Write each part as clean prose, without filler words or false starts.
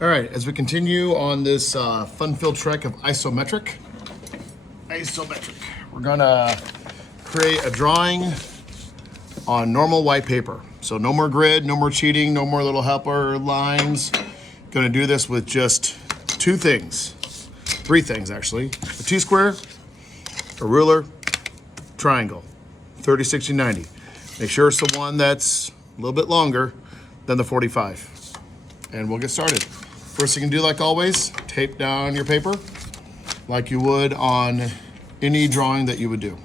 All right, as we continue on this fun-filled trek of isometric, we're gonna create a drawing on normal white paper. So no more grid, no more cheating, no more little helper lines. Gonna do this with just three things actually. A T-square, a ruler, triangle, 30, 60, 90. Make sure it's the one that's a little bit longer than the 45. And we'll get started. First thing you can do, like always, tape down your paper like you would on any drawing that you would do.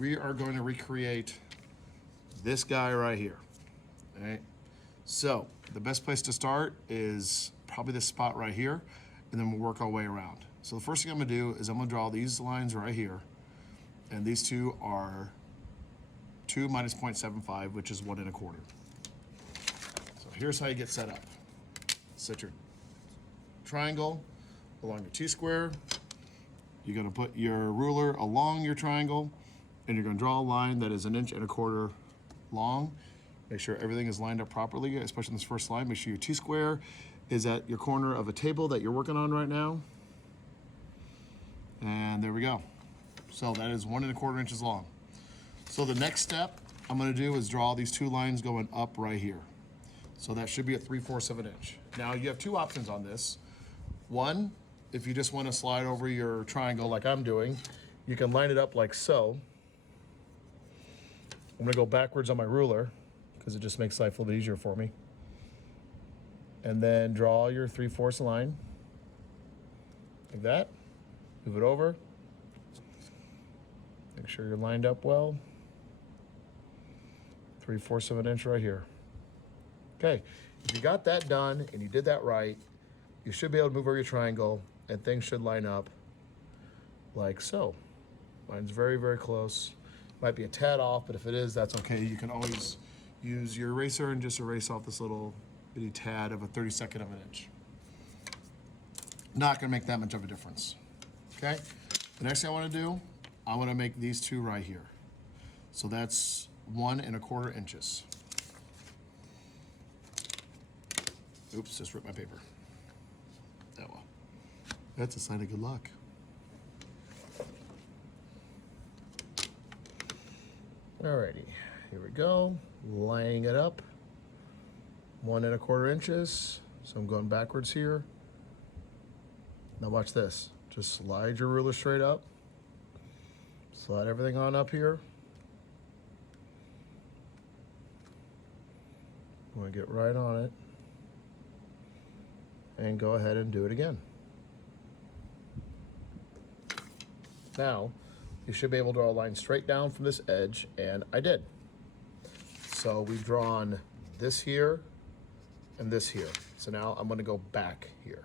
We are going to recreate this guy right here. All right. So the best place to start is probably this spot right here, and then we'll work our way around. So the first thing I'm gonna do is I'm gonna draw these lines right here, and these two are 2 minus 0.75, which is 1 1/4. So here's how you get set up. Set your triangle along your T-square. You're gonna put your ruler along your triangle, and you're gonna draw a line that is 1 1/4 inches long. Make sure everything is lined up properly, especially in this first line. Make sure your T-square is at your corner of a table that you're working on right now. And there we go. So that is 1 1/4 inches long. So the next step I'm gonna do is draw these two lines going up right here. So that should be a 3/4 of an inch. Now you have two options on this. One, if you just want to slide over your triangle like I'm doing, you can line it up like so. I'm gonna go backwards on my ruler because it just makes life a little bit easier for me. And then draw your 3/4 line like that. Move it over. Make sure you're lined up well. 3/4 of an inch right here. Okay, if you got that done and you did that right, you should be able to move over your triangle and things should line up like so. Mine's very, very close. Might be a tad off, but if it is, that's okay. You can always use your eraser and just erase off this little bitty tad of a 32nd of an inch. Not gonna make that much of a difference, okay? The next thing I wanna do, I wanna make these two right here. So that's 1 1/4 inches. Oops, just ripped my paper. Oh well. That's a sign of good luck. Alrighty, here we go. Lining it up. 1 1/4 inches. So I'm going backwards here. Now watch this. Just slide your ruler straight up. Slide everything on up here. I'm gonna get right on it. And go ahead and do it again. Now, you should be able to draw a line straight down from this edge, and I did. So we've drawn this here and this here. So now I'm gonna go back here.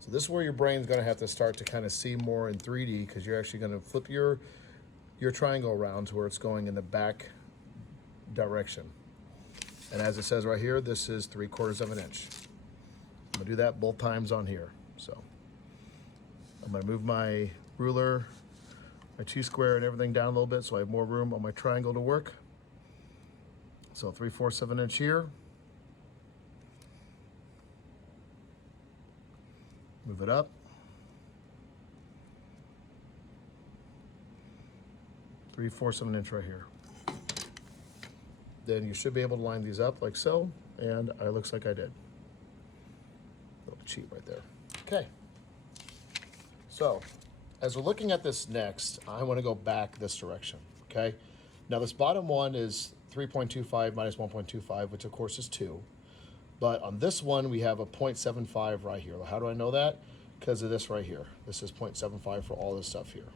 So this is where your brain's gonna have to start to kind of see more in 3D, because you're actually gonna flip your triangle around to where it's going in the back direction. And as it says right here, this is 3/4 of an inch. I'm gonna do that both times on here. So I'm gonna move my ruler, my T-square and everything down a little bit so I have more room on my triangle to work. So 3/4 of an inch here. Move it up. 3/4 of an inch right here. Then you should be able to line these up like so, and it looks like I did. A little cheat right there. Okay. So, as we're looking at this next, I want to go back this direction, okay? Now this bottom one is 3.25 minus 1.25, which of course is 2. But on this one, we have a 0.75 right here. How do I know that? Because of this right here. This is 0.75 for all this stuff here.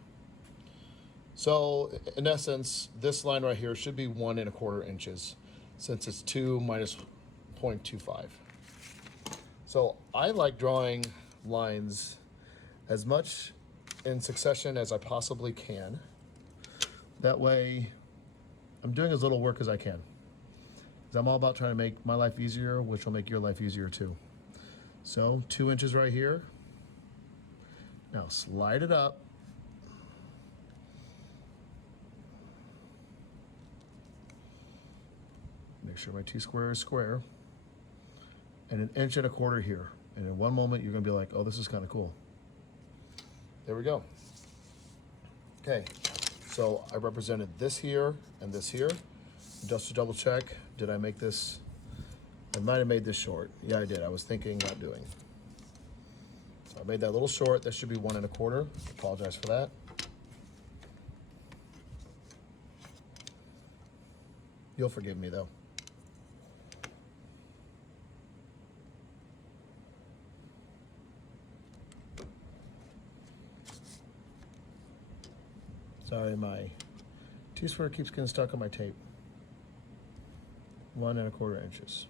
So in essence, this line right here should be 1 1/4 inches since it's 2 minus 0.25. So I like drawing lines as much in succession as I possibly can. That way I'm doing as little work as I can. Because I'm all about trying to make my life easier, which will make your life easier too. So 2 inches right here. Now slide it up. Make sure my T-square is square. And 1 1/4 inches here. And in one moment, you're gonna be like, oh, this is kind of cool. There we go. Okay, so I represented this here and this here. Just to double check, did I make this? I might have made this short. Yeah, I did. I was thinking about doing. So I made that a little short. That should be 1 1/4. Apologize for that. You'll forgive me though. Sorry, my T-square keeps getting stuck on my tape. 1 1/4 inches.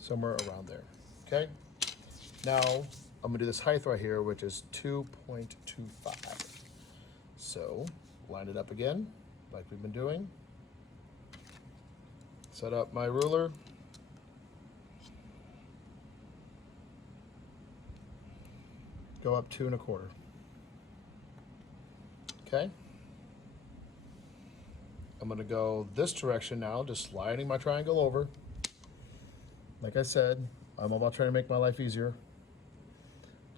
Somewhere around there, okay? Now, I'm gonna do this height right here, which is 2.25. So, line it up again, like we've been doing. Set up my ruler. Go up 2 1/4. Okay. I'm gonna go this direction now, just sliding my triangle over. Like I said, I'm about trying to make my life easier.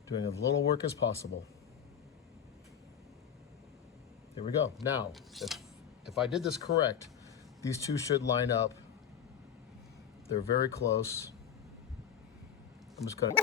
Doing as little work as possible. Here we go. Now, if I did this correct, these two should line up. They're very close. I'm just gonna